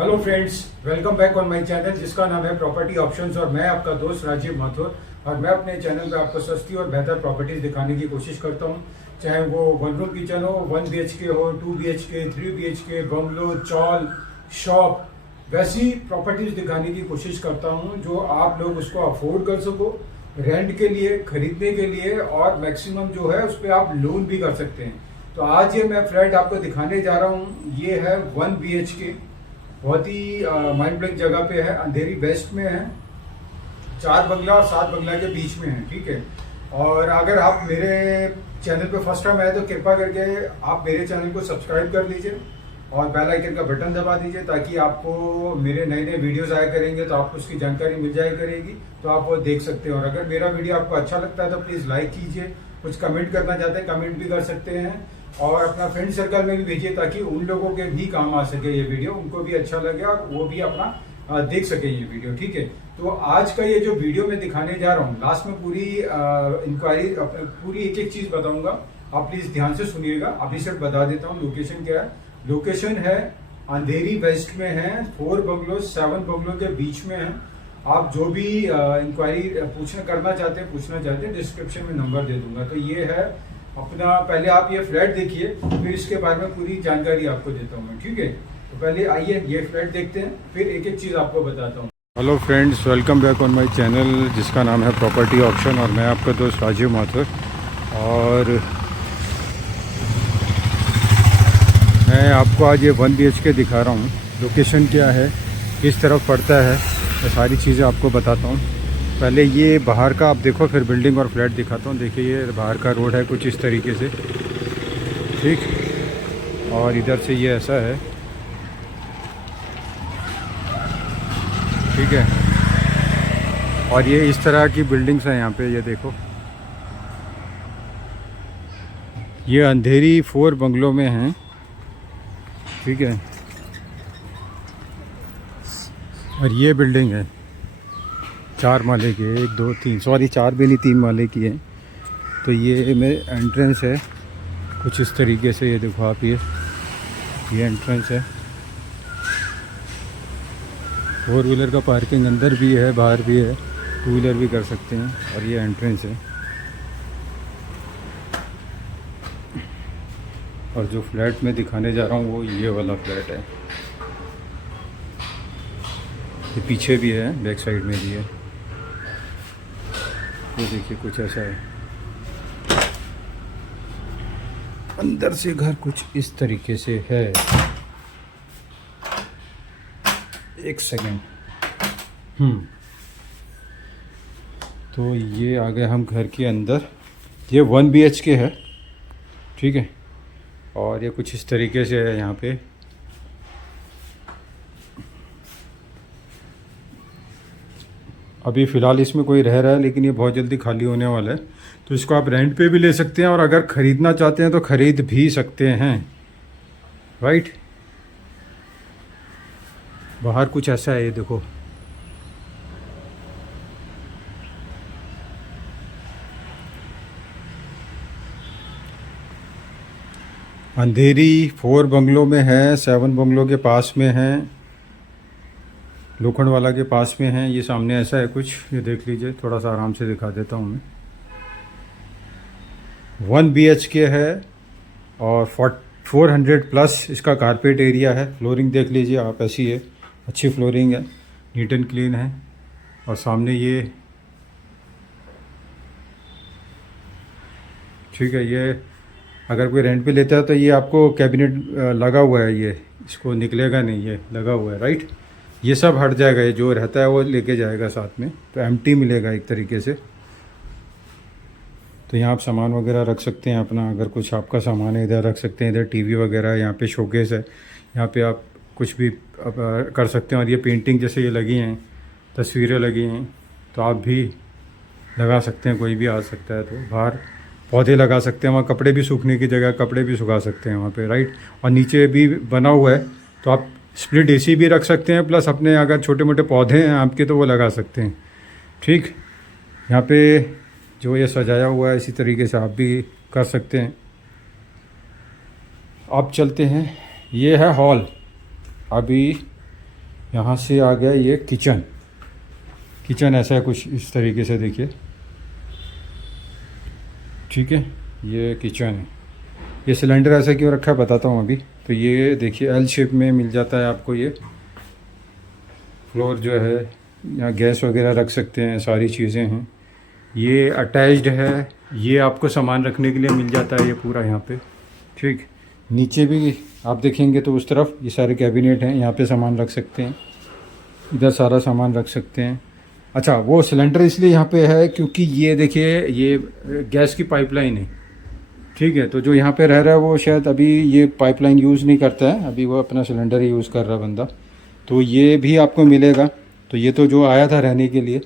Hello friends, welcome back on my channel जिसका नाम है प्रॉपर्टी ऑप्शंस। और मैं आपका दोस्त राजीव माथुर। और मैं अपने चैनल पे आपको सस्ती और बेहतर प्रॉपर्टीज दिखाने की कोशिश करता हूँ, चाहे वो वन रूम किचन हो, 1 BHK हो, 2 BHK, 3 BHK, bungalow, chawl, shop, वैसी प्रॉपर्टीज दिखाने की कोशिश करता हूँ जो आप लोग उसको अफोर्ड कर सको रेंट के लिए, खरीदने के लिए, और मैक्सिमम जो है उस पर आप लोन भी कर सकते हैं। तो आज ये मैं फ्लैट आपको दिखाने जा रहा हूँ। ये है 1 BHK, बहुत ही माइंड ब्लोइंग जगह पे है, अंधेरी वेस्ट में है, 4 बंगला और 7 बंगला के बीच में है। ठीक है। और अगर आप मेरे चैनल पे फर्स्ट टाइम आए तो कृपा करके आप मेरे चैनल को सब्सक्राइब कर लीजिए और बेल आइकन का बटन दबा दीजिए, ताकि आपको मेरे नए नए वीडियोस आया करेंगे तो आपको उसकी जानकारी मिल जाया करेगी, तो आप वो देख सकते हैं। और अगर मेरा वीडियो आपको अच्छा लगता है तो प्लीज़ लाइक कीजिए, कुछ कमेंट करना चाहते हैं कमेंट भी कर सकते हैं, और अपना फ्रेंड सर्कल में भी भेजिए ताकि उन लोगों के भी काम आ सके ये वीडियो, उनको भी अच्छा लगे और वो भी अपना देख सके ये वीडियो। ठीक है। तो आज का ये जो वीडियो मैं दिखाने जा रहा हूँ, लास्ट में पूरी इंक्वायरी, पूरी एक एक चीज बताऊंगा, आप प्लीज ध्यान से सुनिएगा। अभी सिर्फ बता देता हूँ लोकेशन क्या है। लोकेशन है अंधेरी वेस्ट में है, 4 बंगलो 7 बंगलो के बीच में है। आप जो भी इंक्वायरी करना चाहते हैं, पूछना चाहते हैं, डिस्क्रिप्शन में नंबर दे दूंगा। तो ये है अपना, पहले आप ये फ्लैट देखिए, फिर इसके बारे में पूरी जानकारी आपको देता हूँ मैं। ठीक है। तो पहले आइए ये फ्लैट देखते हैं, फिर एक एक चीज़ आपको बताता हूँ। Hello friends, welcome back on my channel जिसका नाम है प्रॉपर्टी ऑप्शन, और मैं आपका दोस्त राजीव माथुर। और मैं आपको आज ये 1 BHK दिखा रहा हूँ। लोकेशन क्या है, किस तरफ पड़ता है, ये सारी चीज़ें आपको बताता हूँ। पहले ये बाहर का आप देखो, फिर बिल्डिंग और फ्लैट दिखाता हूँ। देखिए ये बाहर का रोड है कुछ इस तरीके से, ठीक। और इधर से ये ऐसा है, ठीक है। और ये इस तरह की बिल्डिंग्स हैं यहाँ पे, ये देखो। ये अंधेरी 4 बंगलों में हैं, ठीक है। और ये बिल्डिंग है 4 माले की, 1 2 3, सॉरी 4 भी नहीं, 3 माले की है। तो ये मेरे एंट्रेंस है कुछ इस तरीके से, ये देखो आप, ये एंट्रेंस है। 4 व्हीलर का पार्किंग अंदर भी है, बाहर भी है, 2 व्हीलर भी कर सकते हैं। और ये एंट्रेंस है। और जो फ्लैट में दिखाने जा रहा हूँ वो ये वाला फ्लैट है। ये पीछे भी है, बैक साइड में भी है। ये देखिए कुछ ऐसा है। अंदर से घर कुछ इस तरीके से है। एक सेकेंड। तो ये आ गए हम घर के अंदर। ये 1 BHK है, ठीक है। और ये कुछ इस तरीके से है यहाँ पे। अभी फ़िलहाल इसमें कोई रह रहा है, लेकिन ये बहुत जल्दी खाली होने वाला है। तो इसको आप रेंट पे भी ले सकते हैं, और अगर ख़रीदना चाहते हैं तो ख़रीद भी सकते हैं, राइट। बाहर कुछ ऐसा है, ये देखो। अंधेरी 4 बंगलों में है, 7 बंगलों के पास में है, लोखंड वाला के पास में है। ये सामने ऐसा है कुछ, ये देख लीजिए, थोड़ा सा आराम से दिखा देता हूँ मैं। 1 BHK है और 400 प्लस इसका कारपेट एरिया है। फ्लोरिंग देख लीजिए आप, ऐसी है, अच्छी फ्लोरिंग है, नीट एंड क्लीन है। और सामने ये, ठीक है, ये अगर कोई रेंट पे लेता है तो ये आपको कैबिनेट लगा हुआ है, ये इसको निकलेगा नहीं, ये लगा हुआ है, राइट। ये सब हट जाएगा, ये जो रहता है वो लेके जाएगा साथ में, तो एम्प्टी मिलेगा एक तरीके से। तो यहाँ आप सामान वगैरह रख सकते हैं अपना, अगर कुछ आपका सामान है इधर रख सकते हैं। इधर टीवी वगैरह, यहाँ पे शोकेस है, यहाँ पे आप कुछ भी कर सकते हैं। और ये पेंटिंग जैसे ये लगी हैं, तस्वीरें लगी हैं, तो आप भी लगा सकते हैं, कोई भी आ सकता है। तो बाहर पौधे लगा सकते हैं, वहाँ कपड़े भी सूखने की जगह कपड़े भी सुखा सकते हैं वहाँ पे, राइट। और नीचे भी बना हुआ है, तो आप स्प्लिट AC भी रख सकते हैं, प्लस अपने अगर छोटे मोटे पौधे हैं आपके तो वो लगा सकते हैं, ठीक। यहाँ पे जो ये सजाया हुआ है इसी तरीके से आप भी कर सकते हैं। आप चलते हैं, ये है हॉल। अभी यहाँ से आ गया ये किचन। किचन ऐसा है कुछ इस तरीके से, देखिए, ठीक है। ये किचन है। ये सिलेंडर ऐसा क्यों रखा है बताता हूँ अभी। तो ये देखिए एल शेप में मिल जाता है आपको। ये फ्लोर जो है, यहाँ गैस वगैरह रख सकते हैं, सारी चीज़ें हैं। ये अटैच्ड है। ये आपको सामान रखने के लिए मिल जाता है ये पूरा यहाँ पे, ठीक। नीचे भी आप देखेंगे तो उस तरफ ये सारे कैबिनेट हैं, यहाँ पे सामान रख सकते हैं, इधर सारा सामान रख सकते हैं। अच्छा, वो सिलेंडर इसलिए यहाँ पे है क्योंकि ये देखिए ये गैस की पाइपलाइन है, ठीक है। तो जो यहाँ पे रह रहा है वो शायद अभी ये पाइपलाइन यूज़ नहीं करता है, अभी वो अपना सिलेंडर ही यूज़ कर रहा है बंदा। तो ये भी आपको मिलेगा। तो ये तो जो आया था रहने के लिए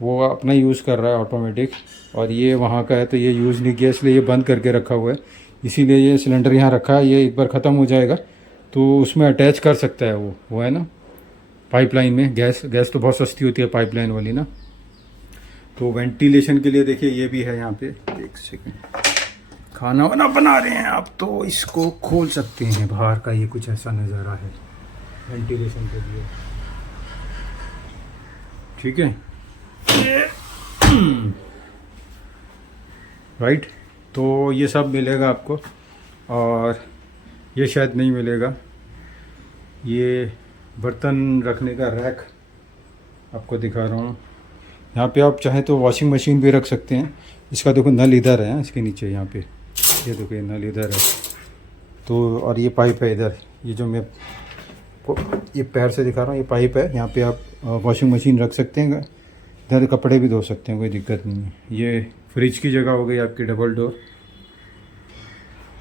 वो अपना यूज़ कर रहा है ऑटोमेटिक, और ये वहाँ का है तो ये यूज़ नहीं किया, इसलिए ये बंद करके रखा हुआ है। इसीलिए ये सिलेंडर यहाँ रखा है। ये एक बार ख़त्म हो जाएगा तो उसमें अटैच कर सकता है वो है ना, पाइपलाइन में। गैस तो बहुत सस्ती होती है पाइपलाइन वाली ना। तो वेंटिलेशन के लिए देखिए ये भी है यहाँ पे। एक सेकेंड, खाना वाना बना रहे हैं आप तो इसको खोल सकते हैं। बाहर का ये कुछ ऐसा नज़ारा है वेंटिलेशन के लिए, ठीक है। राइट, तो ये सब मिलेगा आपको। और ये शायद नहीं मिलेगा, ये बर्तन रखने का रैक आपको दिखा रहा हूँ। यहाँ पे आप चाहे तो वॉशिंग मशीन भी रख सकते हैं। इसका देखो नल इधर है, इसके नीचे यहाँ पे ये देखो, ये नल इधर है। तो और ये पाइप है इधर, ये जो मैं ये पैर से दिखा रहा हूँ, ये पाइप है। यहाँ पे आप वॉशिंग मशीन रख सकते हैं, इधर कपड़े भी धो सकते हैं, कोई दिक्कत नहीं है। ये फ्रिज की जगह हो गई आपकी, डबल डोर।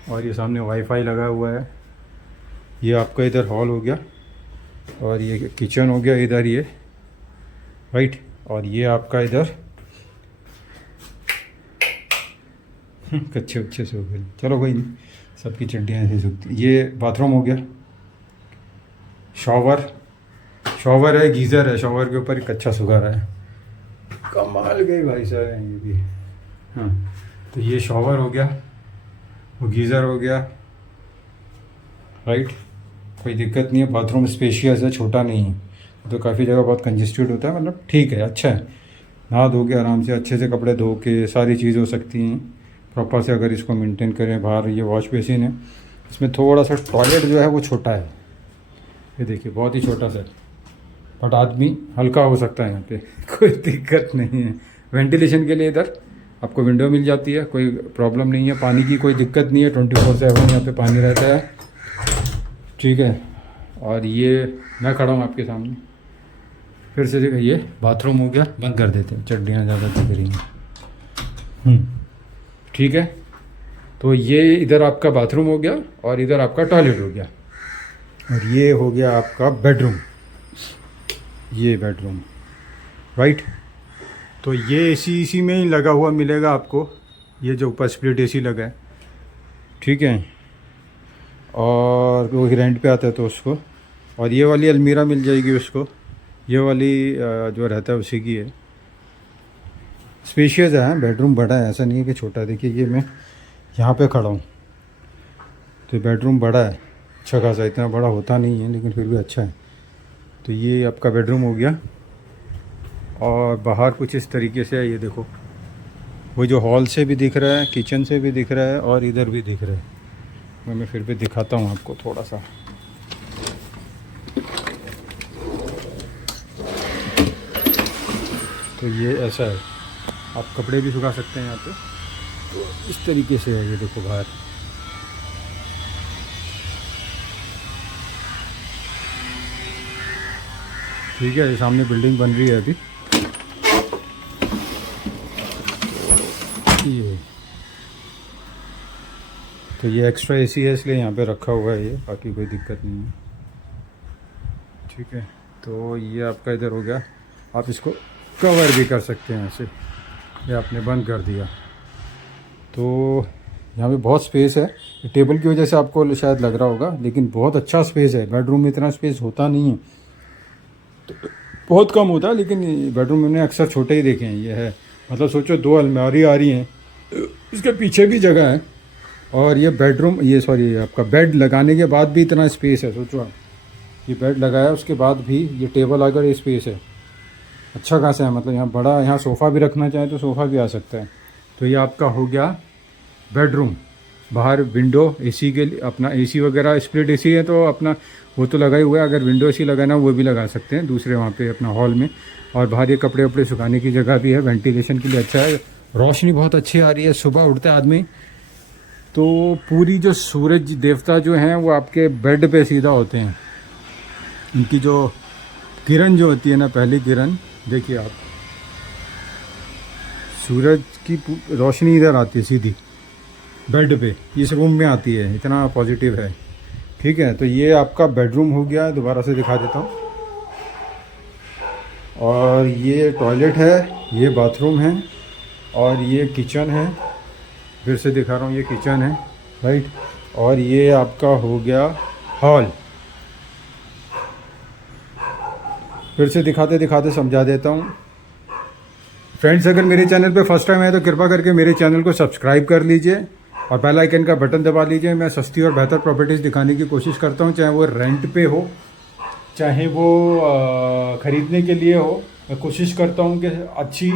और ये सामने वाईफाई लगा हुआ है। ये आपका इधर हॉल हो गया, और ये किचन हो गया इधर ये, राइट। और ये आपका इधर कच्चे अच्छे से हो गए, चलो कोई नहीं, सबकी चड्डियाँ ऐसे सूखती। ये बाथरूम हो गया। शॉवर है, गीज़र है, शॉवर के ऊपर एक अच्छा सुखार है, कमाल गई भाई साहब ये भी। हाँ, तो ये शॉवर हो गया, वो गीज़र हो गया, राइट। कोई दिक्कत नहीं है। बाथरूम स्पेशियस है, छोटा नहीं है। तो काफ़ी जगह बहुत कंजेस्टेड होता है, मतलब ठीक है, अच्छा है। नहा धो के आराम से अच्छे से कपड़े धो के सारी चीज़ हो सकती हैं प्रॉपर से अगर इसको मेंटेन करें। बाहर ये वॉश बेसिन है, इसमें थोड़ा सा टॉयलेट जो है वो छोटा है, ये देखिए बहुत ही छोटा सा, बट आदमी हल्का हो सकता है यहाँ पे कोई दिक्कत नहीं है। वेंटिलेशन के लिए इधर आपको विंडो मिल जाती है, कोई प्रॉब्लम नहीं है। पानी की कोई दिक्कत नहीं है, 24/7 यहाँ पे पानी रहता है, ठीक है। और ये मैं खड़ा हूँ आपके सामने, फिर से देखिए ये बाथरूम हो गया। बंद कर देते हैं, चड्डियाँ ज़्यादा दिख रही हैं, ठीक है। तो ये इधर आपका बाथरूम हो गया, और इधर आपका टॉयलेट हो गया, और ये हो गया आपका बेडरूम, ये बेडरूम, राइट। तो ये एसी इसी में ही लगा हुआ मिलेगा आपको, ये जो ऊपर स्प्लिट एसी लगा है, ठीक है। और वो रेंट पे आता है तो उसको, और ये वाली अलमीरा मिल जाएगी उसको, ये वाली जो रहता है उसी की है। स्पेशियस है, बेडरूम बड़ा है, ऐसा नहीं है कि छोटा है। देखिए ये मैं यहाँ पे खड़ा हूँ तो बेडरूम बड़ा है, अच्छा खासा, इतना बड़ा होता नहीं है लेकिन फिर भी अच्छा है। तो ये आपका बेडरूम हो गया, और बाहर कुछ इस तरीके से है। ये देखो वो जो हॉल से भी दिख रहा है, किचन से भी दिख रहा है, और इधर भी दिख रहा है। मैं फिर भी दिखाता हूँ आपको थोड़ा सा। तो ये ऐसा है, आप कपड़े भी सुखा सकते हैं यहाँ पे। तो इस तरीके से है, ये देखो बाहर, ठीक है। ये सामने बिल्डिंग बन रही है अभी, ये तो ये एक्स्ट्रा एसी है इसलिए यहाँ पे रखा हुआ है ये, बाकी कोई दिक्कत नहीं है, ठीक है। तो ये आपका इधर हो गया, आप इसको कवर भी कर सकते हैं ऐसे, ये आपने बंद कर दिया। तो यहाँ पे बहुत स्पेस है, टेबल की वजह से आपको शायद लग रहा होगा, लेकिन बहुत अच्छा स्पेस है। बेडरूम में इतना स्पेस होता नहीं है, तो बहुत कम होता है, लेकिन बेडरूम में अक्सर छोटे ही देखे हैं। ये है, मतलब सोचो 2 अलमारी आ रही हैं, इसके पीछे भी जगह है, और ये बेडरूम, ये सॉरी आपका बेड लगाने के बाद भी इतना स्पेस है, सोचो आप, ये बेड लगाया उसके बाद भी ये टेबल अगर स्पेस है अच्छा खासा है, मतलब यहाँ बड़ा, यहाँ सोफ़ा भी रखना चाहे तो सोफ़ा भी आ सकता है। तो ये आपका हो गया बेडरूम। बाहर विंडो एसी के लिए अपना एसी वगैरह, स्प्लिट एसी है तो अपना वो तो लगा ही हुआ है, अगर विंडो एसी लगाना वो भी लगा सकते हैं दूसरे वहाँ पे अपना हॉल में। और बाहर ये कपड़े वपड़े सुखाने की जगह भी है, वेंटिलेशन के लिए अच्छा है। रोशनी बहुत अच्छी आ रही है, सुबह उठते आदमी तो पूरी जो सूरज देवता जो हैं वो आपके बेड पे सीधा होते हैं। इनकी जो किरण जो होती है ना, पहली किरण देखिए आप, सूरज की रोशनी इधर आती है सीधी बेड पे, इस रूम में आती है, इतना पॉजिटिव है। ठीक है, तो ये आपका बेडरूम हो गया, दोबारा से दिखा देता हूँ। और ये टॉयलेट है, ये बाथरूम है, और ये किचन है, फिर से दिखा रहा हूँ, ये किचन है राइट। और ये आपका हो गया हॉल। फिर से दिखाते दिखाते समझा देता हूँ। फ्रेंड्स, अगर मेरे चैनल पे फर्स्ट टाइम आए तो कृपा करके मेरे चैनल को सब्सक्राइब कर लीजिए और बेल आइकन का बटन दबा लीजिए। मैं सस्ती और बेहतर प्रॉपर्टीज़ दिखाने की कोशिश करता हूँ, चाहे वो रेंट पे हो, चाहे वो ख़रीदने के लिए हो। मैं कोशिश करता हूँ कि अच्छी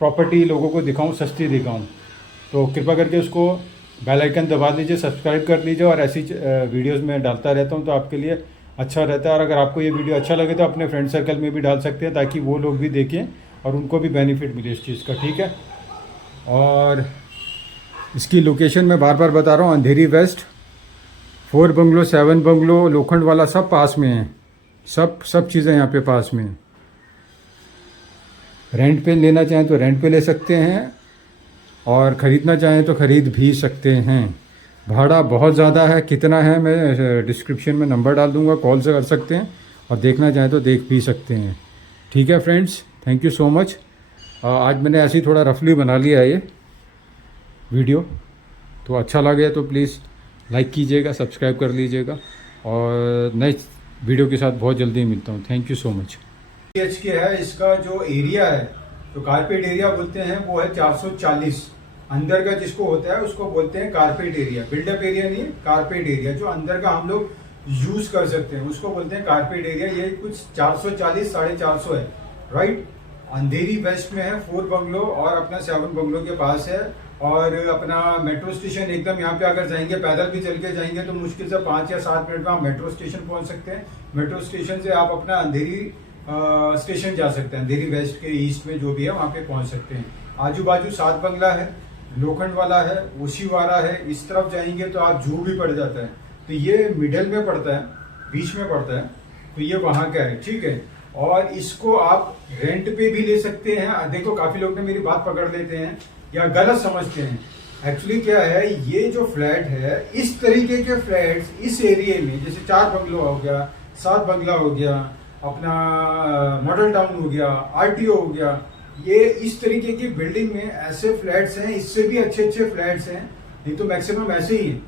प्रॉपर्टी लोगों को दिखाऊँ, सस्ती दिखाऊँ। तो कृपा करके उसको बेल आइकन दबा लीजिए, सब्सक्राइब कर लीजिए, और ऐसी वीडियोज़ में डालता रहता हूँ तो आपके लिए अच्छा रहता है। और अगर आपको ये वीडियो अच्छा लगे तो अपने फ्रेंड सर्कल में भी डाल सकते हैं, ताकि वो लोग भी देखें और उनको भी बेनिफिट मिले इस चीज़ का। ठीक है, और इसकी लोकेशन मैं बार बार बता रहा हूँ, अंधेरी वेस्ट, 4 बंगलो, 7 बंगलो, लोखंड वाला सब पास में है, सब चीज़ें यहाँ पे पास में हैं। रेंट पे लेना चाहें तो रेंट पे ले सकते हैं, और ख़रीदना चाहें तो ख़रीद भी सकते हैं। भाड़ा बहुत ज़्यादा है, कितना है मैं डिस्क्रिप्शन में नंबर डाल दूँगा, कॉल से कर सकते हैं, और देखना चाहें तो देख भी सकते हैं। ठीक है friends, thank you so much. आज मैंने ऐसे ही थोड़ा रफली बना लिया ये वीडियो, तो अच्छा लगे तो प्लीज़ लाइक कीजिएगा, सब्सक्राइब कर लीजिएगा, और नेक्स्ट वीडियो के साथ बहुत जल्दी मिलता हूँ। Thank you so much. BHK है, इसका जो एरिया है तो कारपेट एरिया बोलते हैं, वो है 440। अंदर का जिसको होता है उसको बोलते हैं कारपेट एरिया, बिल्डअप एरिया नहीं है, कारपेट एरिया। जो अंदर का हम लोग यूज कर सकते हैं उसको बोलते हैं कारपेट एरिया। ये कुछ 440 450 है राइट। अंधेरी वेस्ट में है, 4 बंगलो और अपना 7 बंगलो के पास है। और अपना मेट्रो स्टेशन एकदम यहाँ पे अगर जाएंगे, पैदल भी चल के जाएंगे तो मुश्किल से 5 या 7 मिनट में आप मेट्रो स्टेशन पहुंच सकते हैं। मेट्रो स्टेशन से आप अपना अंधेरी स्टेशन जा सकते हैं, अंधेरी वेस्ट के ईस्ट में जो भी है वहाँ पे पहुंच सकते हैं। आजू बाजू 7 बंगला है, लोखंड वाला है, ओशीवारा है। इस तरफ जाएंगे तो आप जू भी पड़ जाता है, तो ये मिडल में पड़ता है, बीच में पड़ता है, तो ये वहां का है। ठीक है, और इसको आप रेंट पे भी ले सकते हैं। देखो काफी लोग ने मेरी बात पकड़ लेते हैं या गलत समझते हैं। एक्चुअली क्या है, ये जो फ्लैट है, इस तरीके के फ्लैट्स इस एरिया में, जैसे 4 बंगलो हो गया, 7 बंगला हो गया, अपना मॉडल टाउन हो गया, RTO हो गया, ये इस तरीके की बिल्डिंग में ऐसे फ्लैट्स हैं, इससे भी अच्छे अच्छे फ्लैट्स हैं, नहीं तो मैक्सिमम ऐसे ही हैं।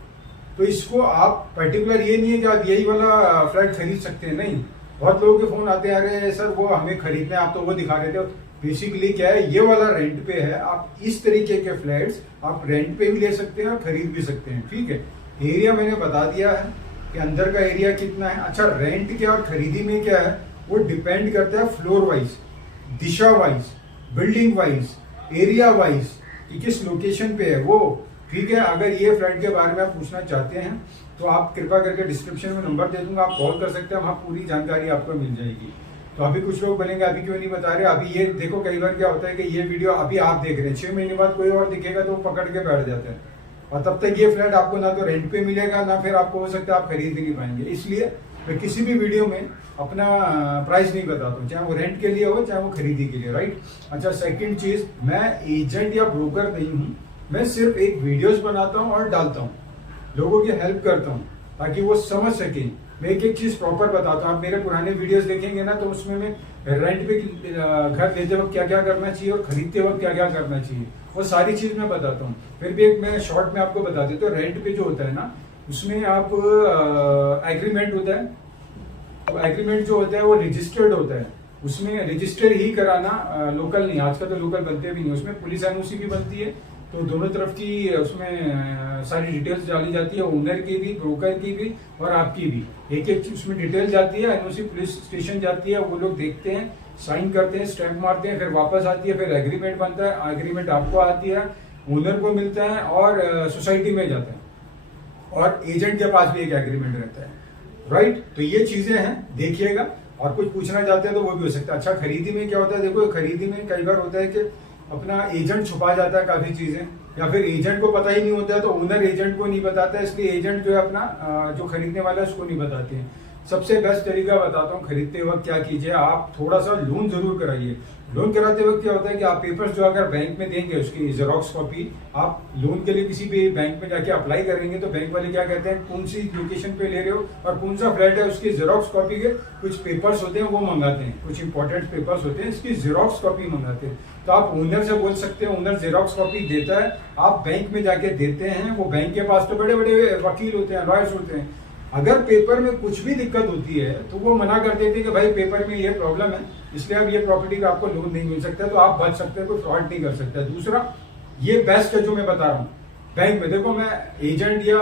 तो इसको आप पर्टिकुलर ये नहीं है कि आप यही वाला फ्लैट खरीद सकते हैं, नहीं। बहुत लोगों के फोन आते हैं, अरे सर वो हमें खरीदना है, आप तो वो दिखा रहे थे। बेसिकली क्या है, ये वाला रेंट पे है। आप इस तरीके के फ्लैट्स आप रेंट पे भी ले सकते हैं और खरीद भी सकते हैं। ठीक है, एरिया मैंने बता दिया है कि अंदर का एरिया कितना है। अच्छा, रेंट क्या और खरीदी में क्या है, वो डिपेंड करता है फ्लोर वाइज, दिशा wise, building wise, area wise, कि किस लोकेशन पे है वो। ठीक है, अगर ये फ्लैट के बारे में आप पूछना चाहते हैं तो आप कृपा करके डिस्क्रिप्शन में नंबर दे दूंगा, आप कॉल कर सकते हैं, वहाँ पूरी जानकारी आपको मिल जाएगी। तो अभी कुछ लोग बोलेंगे अभी क्यों नहीं बता रहे। अभी ये देखो, कई बार क्या होता है कि ये वीडियो अभी आप देख रहे हैं, 6 महीने बाद कोई और दिखेगा तो वो पकड़ के बैठ जाते हैं, और तब तक ये फ्लैट आपको ना तो रेंट पे मिलेगा, ना फिर आपको हो सकता है आप खरीद भी नहीं पाएंगे। इसलिए मैं किसी भी वीडियो में अपना प्राइस नहीं बताता हूँ, चाहे वो रेंट के लिए हो चाहे वो खरीदी के लिए, राइट। अच्छा, सेकंड चीज, मैं एजेंट या ब्रोकर नहीं हूँ, मैं सिर्फ एक वीडियोस बनाता हूँ और डालता हूँ, लोगों की हेल्प करता हूँ ताकि वो समझ सके। मैं एक एक चीज प्रॉपर बताता हूँ। आप मेरे पुराने वीडियोस देखेंगे ना, तो उसमें मैं रेंट पे घर लेते वक्त क्या क्या करना चाहिए और खरीदते वक्त क्या क्या करना चाहिए, वो सारी चीज मैं बताता हूँ। फिर भी एक मैं शॉर्ट में आपको बता देता हूँ। रेंट पे जो होता है ना, उसमें आप एग्रीमेंट होता है। अब एग्रीमेंट जो होता है वो रजिस्टर्ड होता है, उसमें रजिस्टर ही कराना, लोकल नहीं। आजकल तो लोकल बनते भी नहीं, उसमें पुलिस एनओसी भी बनती है, तो दोनों तरफ की उसमें सारी डिटेल्स डाली जाती है, ओनर की भी, ब्रोकर की भी और आपकी भी। एक एक उसमें डिटेल जाती है, एनओसी पुलिस स्टेशन जाती है, वो लोग देखते हैं, साइन करते हैं, स्टैंप मारते हैं, फिर वापस आती है, फिर एग्रीमेंट बनता है, एग्रीमेंट आपको आती है, ओनर को मिलता है और सोसाइटी में जाता है और एजेंट के पास भी एक एग्रीमेंट रहता है, राइट। तो ये चीजें हैं, देखिएगा। और कुछ पूछना चाहते हैं तो वो भी हो सकता है। अच्छा, खरीदी में क्या होता है, देखो खरीदी में कई बार होता है कि अपना एजेंट छुपा जाता है काफी चीजें, या फिर एजेंट को पता ही नहीं होता है तो ओनर एजेंट को नहीं बताता है, इसलिए एजेंट जो है अपना जो खरीदने वाला है उसको नहीं बताते हैं। सबसे बेस्ट तरीका बताता हूँ, खरीदते वक्त क्या कीजिए, आप थोड़ा सा लोन जरूर कराइए। लोन कराते वक्त क्या होता है कि आप पेपर्स जो अगर बैंक में देंगे उसकी जेरोक्स कॉपी, आप लोन के लिए किसी भी बैंक में जाके अप्लाई करेंगे तो बैंक वाले क्या कहते हैं, कौन सी लोकेशन पे ले रहे हो और कौन सा फ्लैट है, उसकी जेरोक्स कॉपी के कुछ पेपर्स होते हैं वो मंगाते हैं, कुछ इंपॉर्टेंट पेपर्स होते हैं, इसकी जेरोक्स कॉपी मंगाते हैं। तो आप ओनर से बोल सकते हैं, ओनर जेरोक्स कॉपी देता है, आप बैंक में जाके देते हैं। वो बैंक के पास तो बड़े बड़े वकील होते हैं, लॉयर्स होते हैं, अगर पेपर में कुछ भी दिक्कत होती है तो वो मना कर देते हैं कि भाई पेपर में ये प्रॉब्लम है, इसलिए अब ये प्रॉपर्टी का आपको लोन नहीं मिल सकता, तो आप बच सकते हैं, कोई फ्रॉड नहीं कर सकता। दूसरा, ये बेस्ट है जो मैं बता रहा हूँ, बैंक में देखो मैं एजेंट या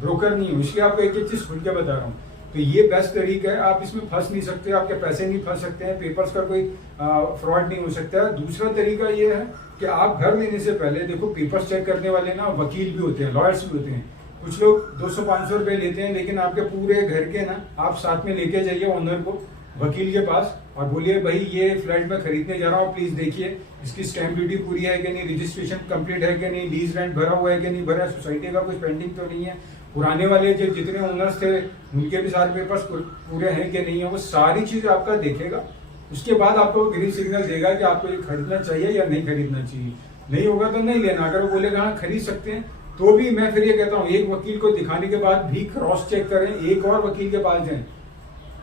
ब्रोकर नहीं हूँ, इसलिए आपको एक एक चीज खुल के बता रहा हूँ। तो ये बेस्ट तरीका है, आप इसमें फंस नहीं सकते, आपके पैसे नहीं फंस सकते हैं, पेपर्स का कोई फ्रॉड नहीं हो सकता है। दूसरा तरीका ये है कि आप घर लेने से पहले देखो, पेपर्स चेक करने वाले ना वकील भी होते हैं, लॉयर्स भी होते हैं। कुछ लोग 200-500 रुपए लेते हैं, लेकिन आपके पूरे घर के ना आप साथ में लेके जाइए ओनर को वकील के पास और बोलिए भाई ये फ्लैट में खरीदने जा रहा हूँ, प्लीज देखिए इसकी स्टैंप ड्यूटी पूरी है कि नहीं, रजिस्ट्रेशन कंप्लीट है कि नहीं, लीज रेंट भरा हुआ है कि नहीं भरा, सोसाइटी का कुछ पेंडिंग तो नहीं है, पुराने वाले जो जितने ओनर्स थे उनके भी सारे पेपर्स पूरे हैं कि नहीं है, वो सारी चीज आपका देखेगा। उसके बाद आपको ग्रीन सिग्नल देगा कि आपको ये खरीदना चाहिए या नहीं खरीदना चाहिए। नहीं होगा तो नहीं लेना, अगर वो बोलेगा हाँ खरीद सकते हैं तो भी मैं फिर ये कहता हूँ, एक वकील को दिखाने के बाद भी क्रॉस चेक करें, एक और वकील के पास जाएं।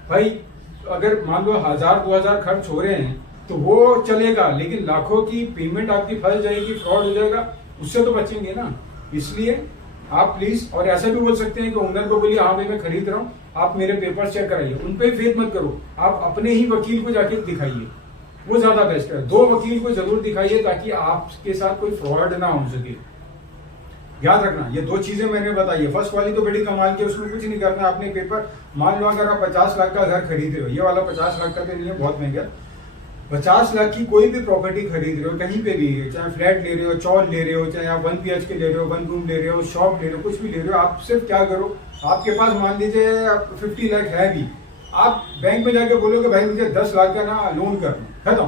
भाई अगर मान लो 1000-2000 खर्च हो रहे हैं तो वो चलेगा, लेकिन लाखों की पेमेंट आपकी फंस जाएगी, फ्रॉड हो जाएगा, उससे तो बचेंगे ना। इसलिए आप प्लीज, और ऐसा भी बोल सकते हैं कि ओनर को बोलिए हाँ भाई मैं खरीद रहा हूँ, आप मेरे पेपर चेक कराइए, उन पे फेथ मत करो, आप अपने ही वकील को जाके दिखाइए, वो ज्यादा बेस्ट है। 2 वकील को जरूर दिखाइए ताकि आपके साथ कोई फ्रॉड ना हो सके। याद रखना, ये 2 चीजें मैंने बताई है। फर्स्ट वाली तो बड़ी कमाल की, उसमें कुछ नहीं करना, आपने पेपर मान लो अगर आप 50 लाख का घर खरीद रहे हो, ये वाला 50 लाख का तो नहीं है, बहुत महंगा, 50 लाख की कोई भी प्रॉपर्टी खरीद रहे हो, कहीं पे भी, चाहे फ्लैट ले रहे हो, चौल ले रहे हो, चाहे आप 1 BHK ले रहे हो, 1 रूम ले रहे हो, शॉप ले रहे हो, कुछ भी ले रहे हो, आप सिर्फ क्या करो, आपके पास मान लीजिए 50 लाख है भी, आप बैंक में जाके बोलोगे भाई मुझे 10 लाख का ना लोन करना, खत्म,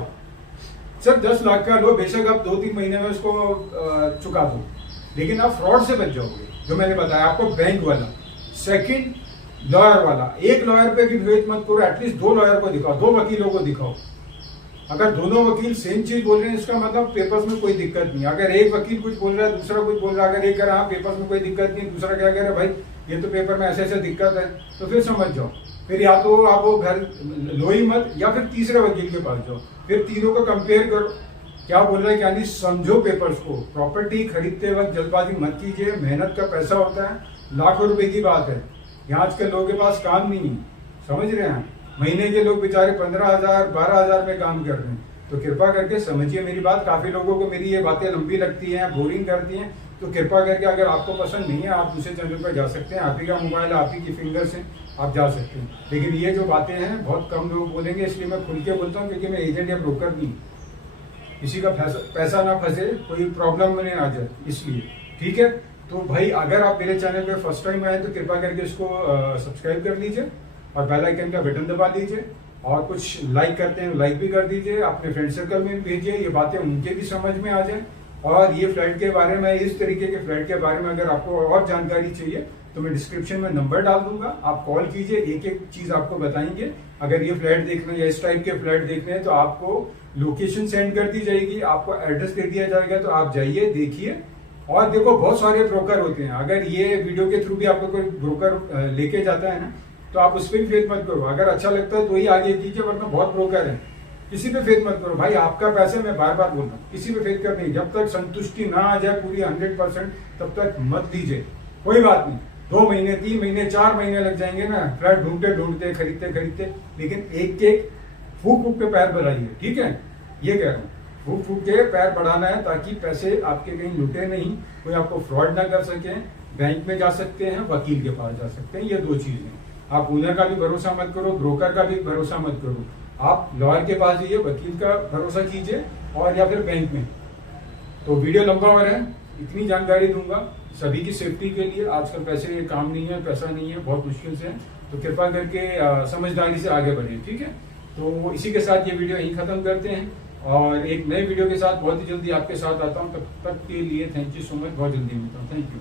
सिर्फ 10 लाख का लो, बेशक आप 2-3 महीने में उसको चुका दो, लेकिन आप फ्रॉड से बच जाओगे, जो मैंने बताया आपको बैंक वाला। सेकंड, लॉयर वाला, एक लॉयर पे भी फेथ मत करो, एटलीस्ट 2 लॉयर को दिखाओ, 2 वकीलों को दिखाओ। अगर दोनों वकील सेम चीज बोल रहे हैं इसका मतलब पेपर्स में कोई दिक्कत नहीं। अगर एक वकील कुछ बोल रहा है दूसरा कुछ बोल रहा है, अगर एक कह रहा है पेपर्स में कोई दिक्कत नहीं, दूसरा क्या कह रहा है भाई ये तो पेपर में ऐसे ऐसे दिक्कत है, तो फिर समझ जाओ, फिर या तो आप वो घर लो ही मत, या फिर तीसरे वकील के पास जाओ, फिर तीनों को कंपेयर करो क्या बोल रहा है क्या नहीं, समझो पेपर्स को। प्रॉपर्टी खरीदते वक्त जल्दबाजी मत कीजिए, मेहनत का पैसा होता है, लाखों रुपए की बात है, यहाँ आजकल लोगों के पास काम नहीं है, समझ रहे हैं, महीने के लोग बेचारे 15,000-12,000 में काम कर रहे हैं। तो कृपा करके समझिए मेरी बात। काफी लोगों को मेरी ये बातें लंबी लगती हैं, बोरिंग करती हैं, तो कृपा करके अगर आपको पसंद नहीं है आप दूसरे चैनल पर जा सकते हैं, आप ही का मोबाइल, आप ही की फिंगर से आप जा सकते हैं। लेकिन ये जो बातें हैं बहुत कम लोग बोलेंगे, इसलिए मैं खुल के बोलता हूँ, क्योंकि मैं एजेंट या ब्रोकर नहीं, किसी का पैसा ना फंसे, कोई प्रॉब्लम में नहीं आ जाए, इसलिए। ठीक है, तो भाई अगर आप मेरे चैनल पे फर्स्ट टाइम आए तो कृपा करके इसको सब्सक्राइब कर लीजिए और बेल आइकन का बटन दबा लीजिए, और कुछ लाइक करते हैं लाइक भी कर दीजिए, अपने फ्रेंड सर्कल में भेजिए, ये बातें उनके भी समझ में आ जाए। और ये फ्लैट के बारे में, इस तरीके के फ्लैट के बारे में अगर आपको और जानकारी चाहिए तो मैं डिस्क्रिप्शन में नंबर डाल दूंगा, आप कॉल कीजिए, एक एक चीज आपको बताएंगे। अगर ये फ्लैट देखना है या इस टाइप के फ्लैट देखने हैं तो आपको लोकेशन सेंड कर दी जाएगी, आपको एड्रेस दे दिया जाएगा, तो आप जाइए देखिए। और देखो बहुत सारे ब्रोकर होते हैं, अगर ये वीडियो के थ्रू भी आपको कोई ब्रोकर लेके जाता है ना, तो आप उस पर भी फेथ मत करो, अगर अच्छा लगता है तो ही आगे कीजिए, वरना बहुत ब्रोकर है, किसी पे फेथ मत करो भाई, आपका पैसा, मैं बार बार बोल रहा हूँ, किसी पे फेथ कर नहीं, जब तक संतुष्टि ना आ जाए पूरी 100% तब तक मत लीजिए। कोई बात नहीं, 2 महीने 3 महीने 4 महीने लग जाएंगे ना फ्लैट ढूंढते खरीदते, लेकिन एक एक फूक फूक पे पैर बढ़ाइए, ठीक है, ये कह रहा हूँ। फूक फूक के पैर बढ़ाना है ताकि पैसे आपके कहीं लुटे नहीं, कोई आपको फ्रॉड ना कर सके। बैंक में जा सकते हैं, वकील के पास जा सकते हैं, ये दो चीजें। आप ओनर का भी भरोसा मत करो, ब्रोकर का भी भरोसा मत करो। आप लॉयर के पास जाइए, वकील का भरोसा कीजिए, और या फिर बैंक में। तो वीडियो लंबा हो रहा है, इतनी जानकारी दूंगा सभी की सेफ्टी के लिए। आजकल पैसे काम नहीं है, पैसा नहीं है, बहुत मुश्किल से है, तो कृपा करके समझदारी से आगे बढ़िए, ठीक है। तो इसी के साथ ये वीडियो यहीं खत्म करते हैं, और एक नए वीडियो के साथ बहुत ही जल्दी आपके साथ आता हूँ। तब तक के लिए थैंक यू सो मच, बहुत जल्दी मिलता हूँ। Thank you.